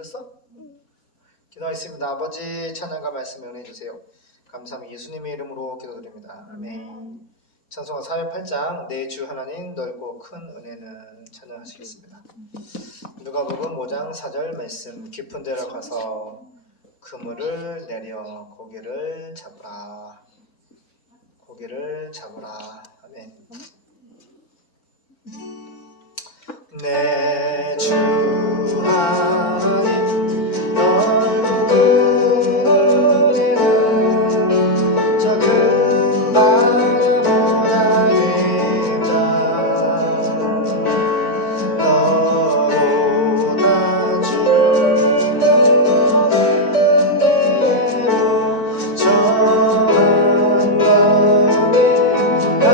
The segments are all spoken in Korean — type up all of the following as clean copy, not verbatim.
불렀어? 기도하겠습니다. 아버지 찬양과 말씀 은혜해 주세요. 감사합니다. 예수님의 이름으로 기도드립니다. 아멘. 찬송가 408장 내 주 하나님 넓고 큰 은혜는 찬양하시겠습니다. 누가복음 5장 4절 말씀 깊은 데로 가서 그물을 내려 고기를 잡으라. 고기를 잡으라. 아멘. 내 주 하나님 넓고 큰 은혜는 저 큰 바다보다 깊다. 너보다 주를 너는 대로 저 한가운데 가보라.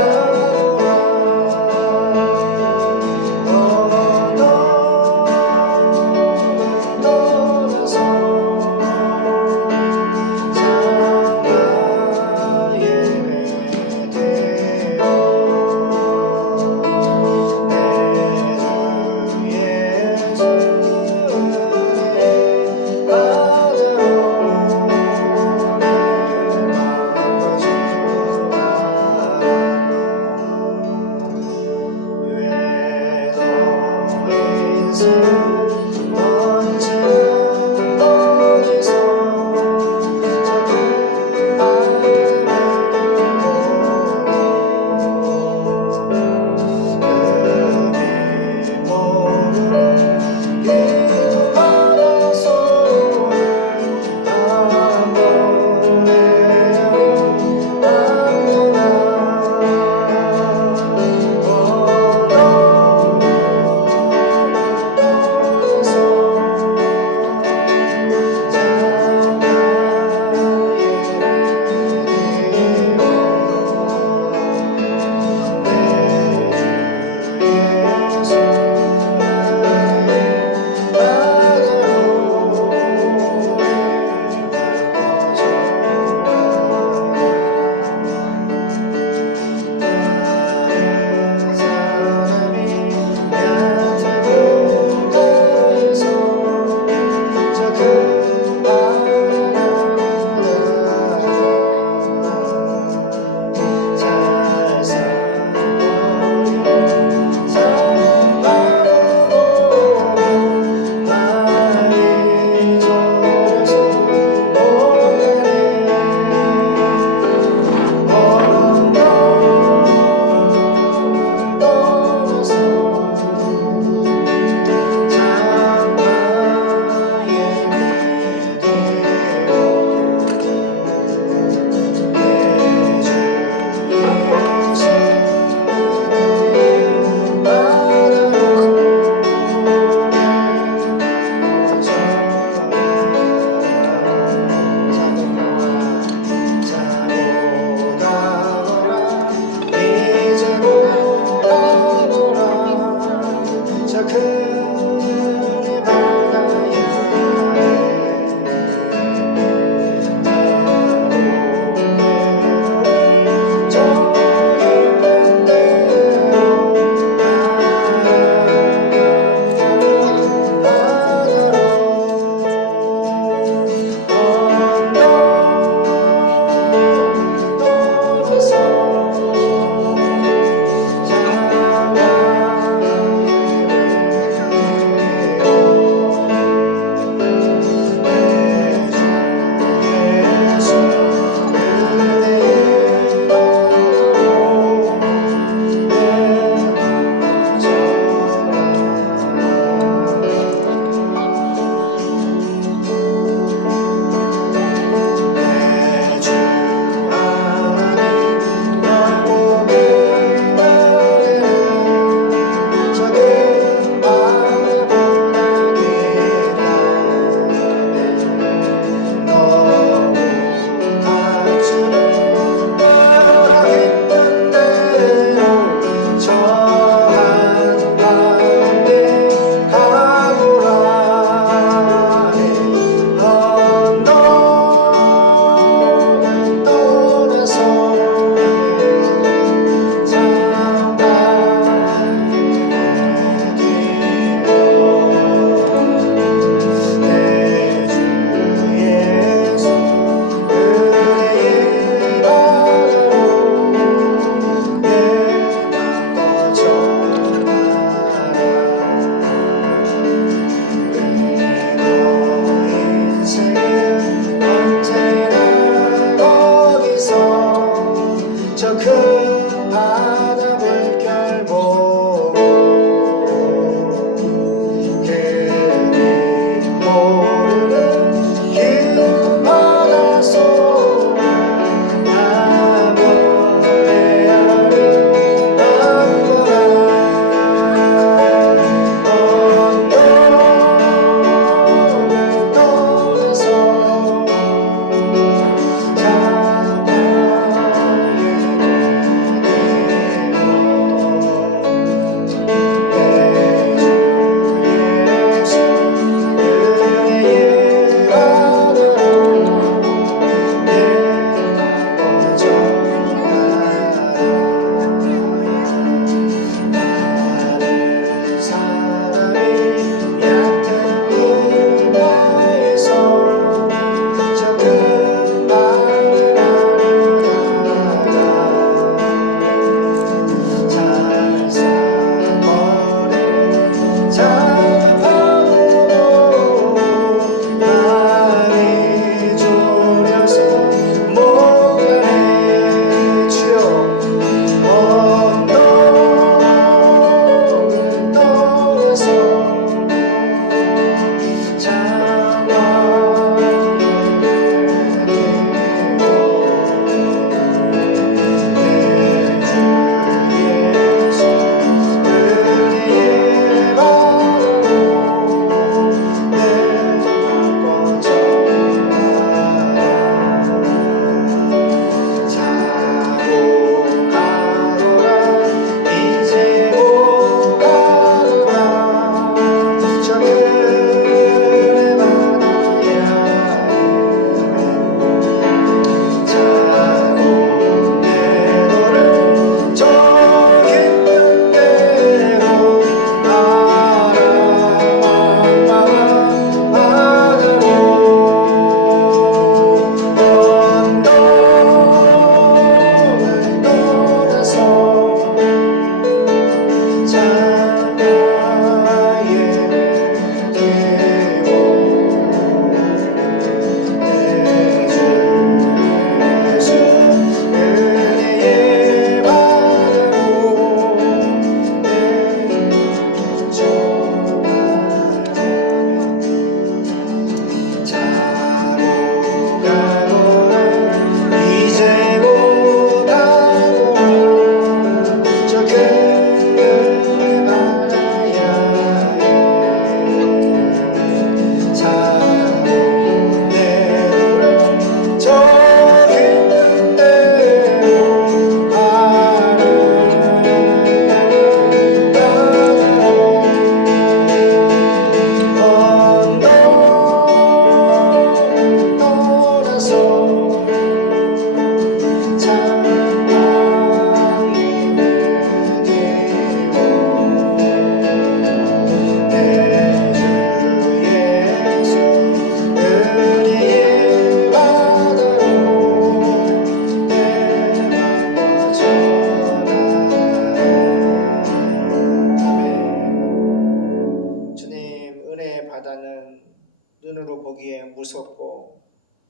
눈으로 보기에 무섭고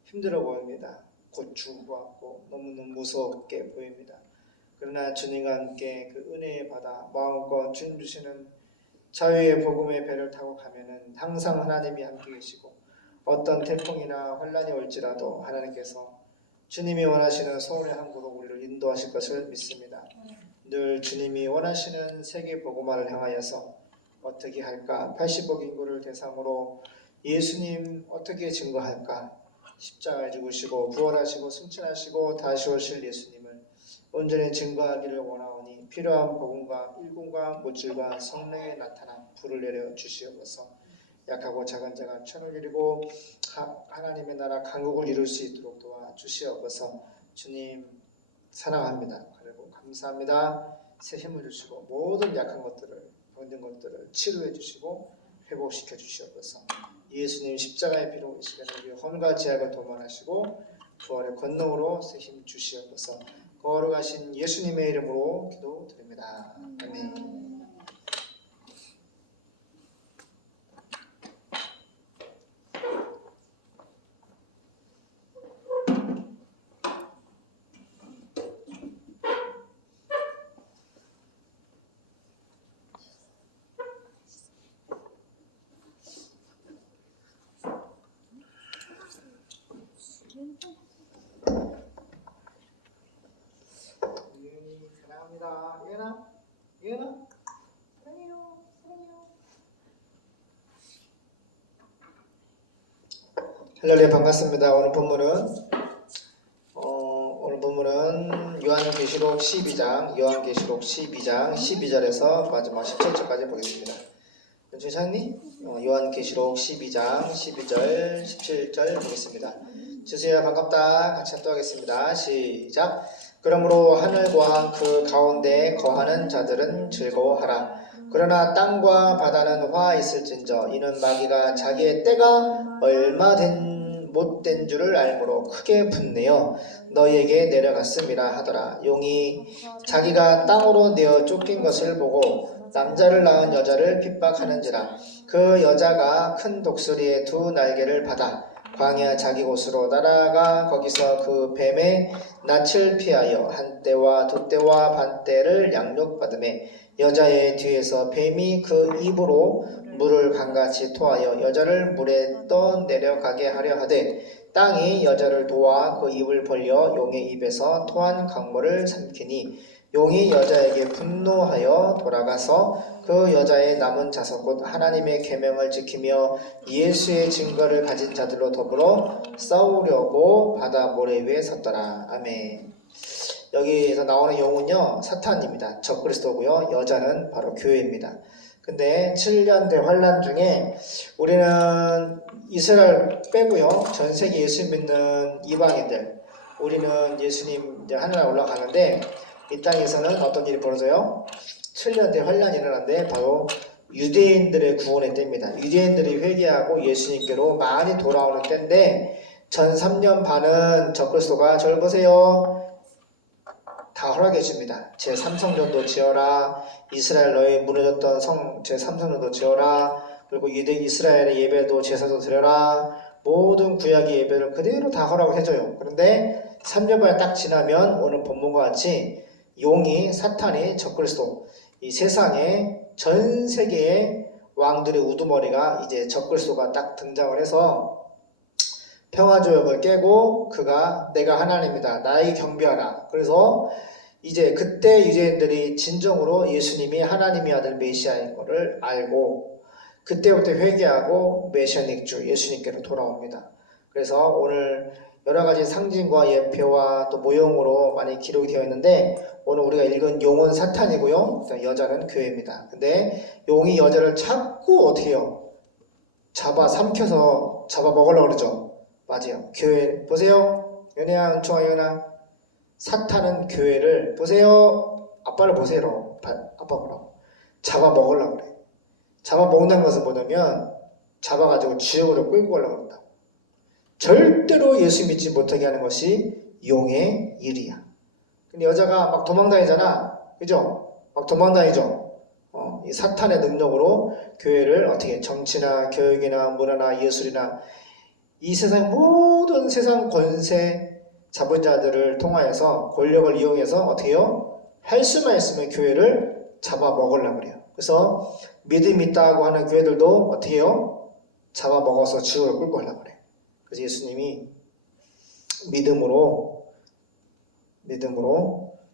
힘들어 보입니다. 곧 죽을 것 같고 너무너무 무섭게 보입니다. 그러나 주님과 함께 그 은혜의 바다 마음껏 주님 주시는 자유의 복음의 배를 타고 가면은 항상 하나님이 함께 계시고 어떤 태풍이나 환란이 올지라도 하나님께서 주님이 원하시는 소원의 항구로 우리를 인도하실 것을 믿습니다. 늘 주님이 원하시는 세계 복음화를 향하여서 어떻게 할까? 80억 인구를 대상으로 예수님 어떻게 증거할까? 십자가에 죽으시고 부활하시고 승천하시고 다시 오실 예수님을 온전히 증거하기를 원하오니 필요한 복음과 일꾼과 물질과 성령의 나타남 불을 내려 주시옵소서. 약하고 작은 자가 천을 이루고 하나님의 나라 강국을 이룰 수 있도록 도와주시옵소서. 주님 사랑합니다. 그리고 감사합니다. 새 힘을 주시고 모든 약한 것들을 병든 것들을 치료해 주시고 회복시켜 주시옵소서. 예수님 십자가의 피로 이 시간에 우리 험과 제약을 도말하시고 부활의 권능으로 새 힘 주시옵소서. 거룩하신 예수님의 이름으로 기도드립니다. 아멘. 사랑합니다. 예은아 사랑해요. 할렐루야 반갑습니다. 오늘 본문은 요한계시록 12장 12절에서 마지막 17절까지 보겠습니다. 연준 찾니? 요한계시록 12장 12절 17절 보겠습니다. 주세요. 반갑다. 같이 합독하겠습니다. 시작. 그러므로 하늘과 그 가운데 거하는 자들은 즐거워하라. 그러나 땅과 바다는 화 있을진저 이는 마귀가 자기의 때가 얼마 못된 줄을 알므로 크게 분내어 너희에게 내려갔음이라 하더라. 용이 자기가 땅으로 내어 쫓긴 것을 보고 남자를 낳은 여자를 핍박하는지라. 그 여자가 큰 독수리의 두 날개를 받아 광야 자기 곳으로 날아가 거기서 그 뱀의 낯을 피하여 한 때와 두 때와 반 때를 양육받으매 여자의 뒤에서 뱀이 그 입으로 물을 강같이 토하여 여자를 물에 떠내려가게 하려 하되 땅이 여자를 도와 그 입을 벌려 용의 입에서 토한 강물을 삼키니 용이 여자에게 분노하여 돌아가서 그 여자의 남은 자손 곧 하나님의 계명을 지키며 예수의 증거를 가진 자들로 더불어 싸우려고 바다 모래 위에 섰더라. 아멘. 여기에서 나오는 용은요 사탄입니다. 적그리스도고요. 여자는 바로 교회입니다. 근데 7년 대환란 중에 우리는 이스라엘 빼고요 전 세계 예수 믿는 이방인들 우리는 예수님 이제 하늘나라 올라가는데 이 땅에서는 어떤 일이 벌어져요? 7년 대환란이 일어났는데 바로 유대인들의 구원의 때입니다. 유대인들이 회개하고 예수님께로 많이 돌아오는 때인데 전 3년 반은 적그리스도가 저를 보세요. 다 허락해 줍니다. 제3성전도 지어라. 이스라엘 너희 무너졌던 성 제3성전도 지어라. 그리고 유대 이스라엘의 예배도 제사도 드려라. 모든 구약의 예배를 그대로 다 허락을 해줘요. 그런데 3년 반이 딱 지나면 오늘 본문과 같이 용이 사탄이 적그리스도 이 세상에 전 세계의 왕들의 우두머리가 이제 적그리스도가 딱 등장을 해서 평화조약을 깨고 그가 내가 하나님이다. 나에게 경배하라. 그래서 이제 그때 유대인들이 진정으로 예수님이 하나님의 아들 메시아인 것을 알고 그때부터 회개하고 메시아닉 주 예수님께로 돌아옵니다. 그래서 오늘 여러 가지 상징과 예표와 또 모형으로 많이 기록이 되어 있는데 오늘 우리가 읽은 용은 사탄이고요. 여자는 교회입니다. 근데 용이 여자를 자꾸 어떻게 해요? 삼켜서 잡아먹으려고 그러죠. 맞아요. 교회 보세요. 연애야, 은총아, 연아. 사탄은 교회를 보세요. 아빠를 보세요. 아빠 보라고. 잡아먹으려고 그래. 잡아먹는다는 것은 뭐냐면 잡아가지고 지옥으로 끌고 가려고 한다. 절대로 예수 믿지 못하게 하는 것이 용의 일이야. 근데 여자가 막 도망다니잖아. 그죠? 막 도망다니죠. 이 사탄의 능력으로 교회를 어떻게 정치나 교육이나 문화나 예술이나 이 세상 모든 세상 권세 잡은 자들을 통하여서 권력을 이용해서 어떻게 해요? 할 수만 있으면 교회를 잡아먹으려고 그래요. 그래서 믿음 있다고 하는 교회들도 어떻게 해요? 잡아먹어서 지옥을 끌고 가려고 그래요. 그래서 예수님이 믿음으로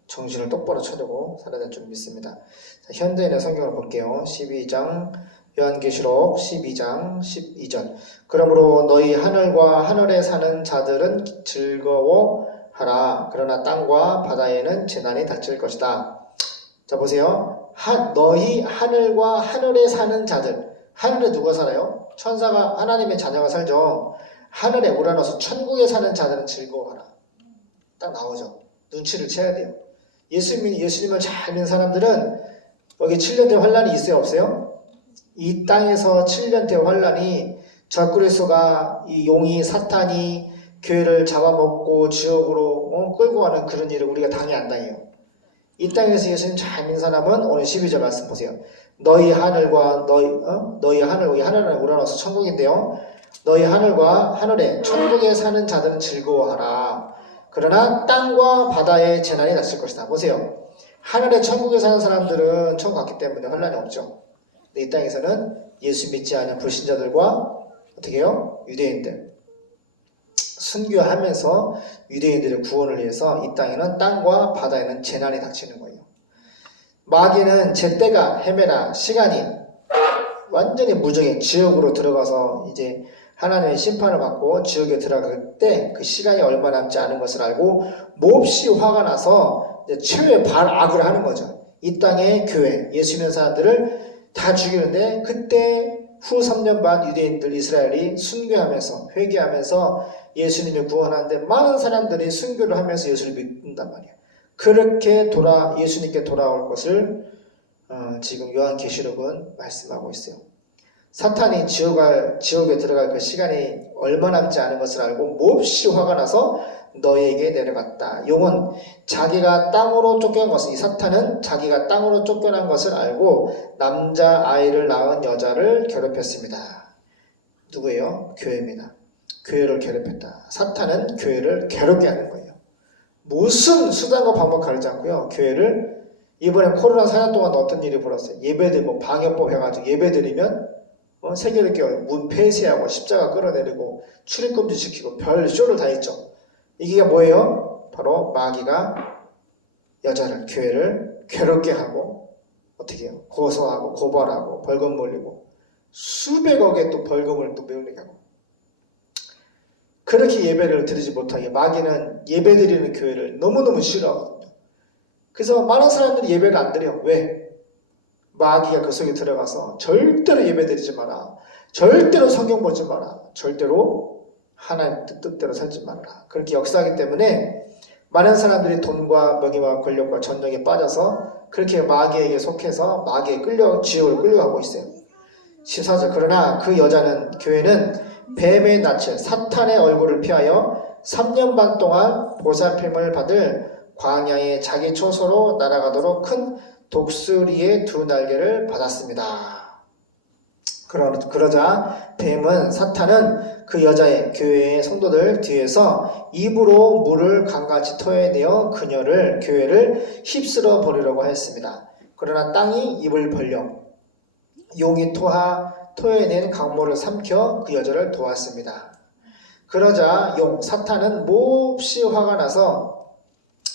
정신을 똑바로 차리고 살아야 될 줄 믿습니다. 자, 현대인의 성경을 볼게요. 12장 요한계시록 12장 12절. 그러므로 너희 하늘과 하늘에 사는 자들은 즐거워하라. 그러나 땅과 바다에는 재난이 닥칠 것이다. 자, 보세요. 너희 하늘과 하늘에 사는 자들. 하늘에 누가 살아요? 천사가, 하나님의 자녀가 살죠. 하늘에 우라노스 천국에 사는 자들은 즐거워하라. 딱 나오죠. 눈치를 채야 돼요. 예수님을 잘 믿는 사람들은 여기 7년대 환란이 있어요, 없어요? 이 땅에서 7년대 환란이 적그리스도가, 이 용이, 사탄이 교회를 잡아먹고 지옥으로 끌고 가는 그런 일을 우리가 당해 안 당해요. 이 땅에서 예수님 잘 믿는 사람은 오늘 12절 말씀 보세요. 너희 하늘과 하늘은 우라노스 천국인데요. 너희 하늘과 하늘에 천국에 사는 자들은 즐거워하라. 그러나 땅과 바다에 재난이 닥칠 것이다. 보세요. 하늘에 천국에 사는 사람들은 천국 갔기 때문에 환란이 없죠. 근데 이 땅에서는 예수 믿지 않은 불신자들과 어떻게 해요? 유대인들 순교하면서 유대인들의 구원을 위해서 이 땅에는 땅과 바다에는 재난이 닥치는 거예요. 마귀는 제때가 헤매나 시간이 완전히 무정해 지옥으로 들어가서 이제 하나님의 심판을 받고 지옥에 들어갈 때 그 시간이 얼마 남지 않은 것을 알고 몹시 화가 나서 최후의 발악을 하는 거죠. 이 땅의 교회, 예수 믿는 사람들을 다 죽이는데 그때 후 3년 반 유대인들 이스라엘이 순교하면서 회개하면서 예수님을 구원하는데 많은 사람들이 순교를 하면서 예수를 믿는단 말이에요. 그렇게 예수님께 돌아올 것을 지금 요한계시록은 말씀하고 있어요. 사탄이 지옥에 들어갈 그 시간이 얼마 남지 않은 것을 알고 몹시 화가 나서 너희에게 내려갔다. 용은 자기가 땅으로 쫓겨난 것을, 이 사탄은 자기가 땅으로 쫓겨난 것을 알고 남자 아이를 낳은 여자를 괴롭혔습니다. 누구예요? 교회입니다. 교회를 괴롭혔다. 사탄은 교회를 괴롭게 하는 거예요. 무슨 수단과 방법 가리지 않고요. 교회를 이번에 코로나 4년 동안 어떤 일이 벌었어요. 예배들 방역법 해가지고 예배드리면 세계를 문 폐쇄하고 십자가 끌어내리고 출입금지 지키고 별 쇼를 다 했죠. 이게 뭐예요? 바로 마귀가 여자를, 교회를 괴롭게 하고 어떻게 해요? 고소하고 고발하고 벌금 물리고 수백억의 또 벌금을 또 매울리게 하고 그렇게 예배를 드리지 못하게 마귀는 예배 드리는 교회를 너무너무 싫어하거든요. 그래서 많은 사람들이 예배를 안 드려요. 왜? 마귀가 그 속에 들어가서 절대로 예배 드리지 마라. 절대로 성경 보지 마라. 절대로 하나님 뜻대로 살지 말아라. 그렇게 역사하기 때문에 많은 사람들이 돈과 명예와 권력과 전쟁에 빠져서 그렇게 마귀에게 속해서 마귀에 지옥을 끌려가고 있어요. 14절. 그러나 그 교회는 뱀의 낯을 사탄의 얼굴을 피하여 3년 반 동안 보살핌을 받을 광야에 자기 초소로 날아가도록 큰 독수리의 2 날개를 받았습니다. 그러자 사탄은 그 여자의 교회의 성도들 뒤에서 입으로 물을 강같이 토해내어 교회를 휩쓸어 버리려고 했습니다. 그러나 땅이 입을 벌려 용이 토해낸 강물을 삼켜 그 여자를 도왔습니다. 그러자 사탄은 몹시 화가 나서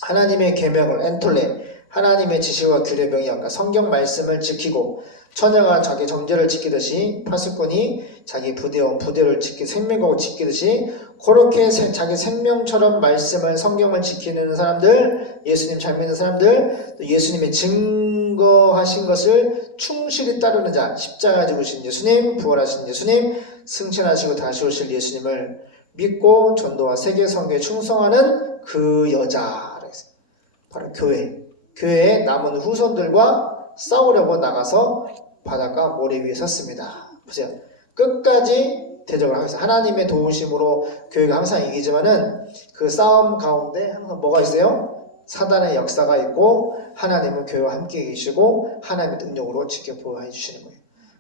하나님의 계명을 엔톨레 하나님의 지시와 규례 명령과 성경 말씀을 지키고 처녀가 자기 정죄를 지키듯이 파수꾼이 자기 부대를 생명곡을 지키듯이 그렇게 자기 생명처럼 성경을 지키는 사람들, 예수님 잘 믿는 사람들, 또 예수님의 증거하신 것을 충실히 따르는 자, 십자가 죽으신 예수님, 부활하신 예수님, 승천하시고 다시 오실 예수님을 믿고 전도와 세계 선교에 충성하는 그 여자, 바로 교회의 남은 후손들과 싸우려고 나가서 바닷가 모래 위에 섰습니다. 보세요. 끝까지 대적을 하고 있어요. 하나님의 도우심으로 교회가 항상 이기지만은 그 싸움 가운데 항상 뭐가 있어요? 사단의 역사가 있고 하나님은 교회와 함께 계시고 하나님의 능력으로 지켜보호해 주시는 거예요.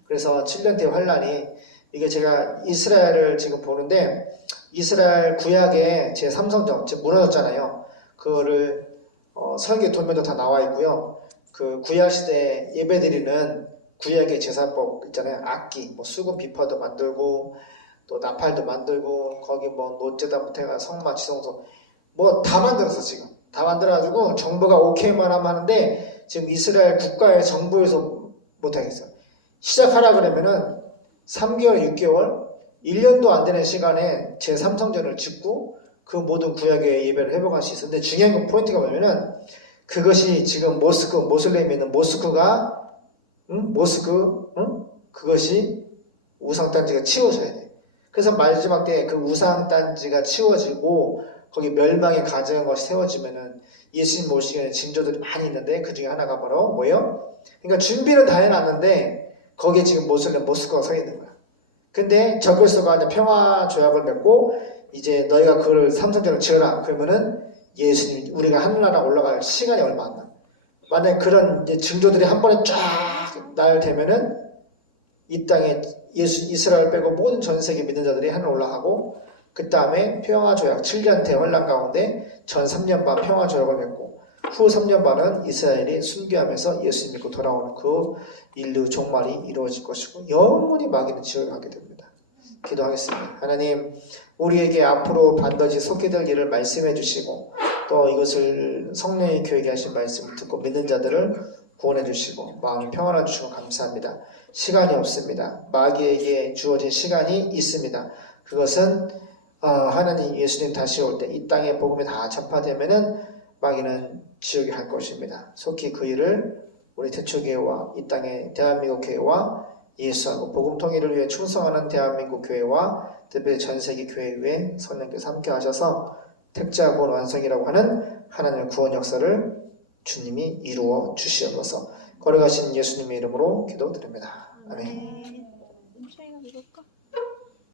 그래서 7년대 환란이 이게 제가 이스라엘을 지금 보는데 이스라엘 구약의 제3성전 지금 무너졌잖아요. 그거를 설계 도면도 다 나와 있고요. 그 구약 시대 예배드리는 구약의 제사법 있잖아요. 악기, 뭐 수금 비파도 만들고 또 나팔도 만들고 거기 뭐 노제다부터 해가 성마 지성소 뭐 다 만들었어 지금. 다 만들어가지고 정부가 오케이만 하면 하는데 지금 이스라엘 국가의 정부에서 못하겠어. 시작하라 그러면은 3개월, 6개월, 1년도 안 되는 시간에 제3성전을 짓고 그 모든 구약의 예배를 회복할 수 있어. 근데 중요한 건 포인트가 뭐냐면은 그것이 지금 모슬렘이 있는 모스크가 그것이 우상단지가 치워져야 돼. 그래서 마지막 때 그 우상단지가 치워지고 거기 멸망의 가정한 것이 세워지면은 예수님 오시기에는 징조들이 많이 있는데 그 중에 하나가 바로 뭐예요? 그러니까 준비는 다 해놨는데 거기에 지금 모스크가 서 있는 거야. 근데 적그리스도가 이제 평화 조약을 맺고 이제 너희가 그걸 삼성전을 지어라. 그러면은 예수님 우리가 하늘나라 올라갈 시간이 얼마 안 나. 만약 그런 이제 징조들이 한 번에 쫙 나열되면은 이 땅에 이스라엘 빼고 모든 전 세계 믿는 자들이 하늘 올라가고 그 다음에 평화조약 7년 대환란 가운데 전 3년 반 평화조약을 맺고 후 3년 반은 이스라엘이 순교하면서 예수 믿고 돌아오는 그 인류 종말이 이루어질 것이고 영원히 마귀는 지옥에 가게 됩니다. 기도하겠습니다. 하나님 우리에게 앞으로 반드시 속게 될 일을 말씀해 주시고 또 이것을 성령의 교회에 하신 말씀을 듣고 믿는 자들을 구원해 주시고 마음이 평안해 주시고 감사합니다. 시간이 없습니다. 마귀에게 주어진 시간이 있습니다. 그것은 하나님 예수님 다시 올 때 이 땅의 복음이 다 전파되면은 마귀는 지옥에 갈 것입니다. 속히 그 일을 우리 태초교회와 이 땅의 대한민국 교회와 예수하고 복음 통일을 위해 충성하는 대한민국 교회와 특별히 전세계 교회 위에 성령께서 함께 하셔서 택자본 완성이라고 하는 하나님의 구원 역사를 주님이 이루어 주시옵소서. 걸어가신 예수님의 이름으로 기도드립니다. 아멘.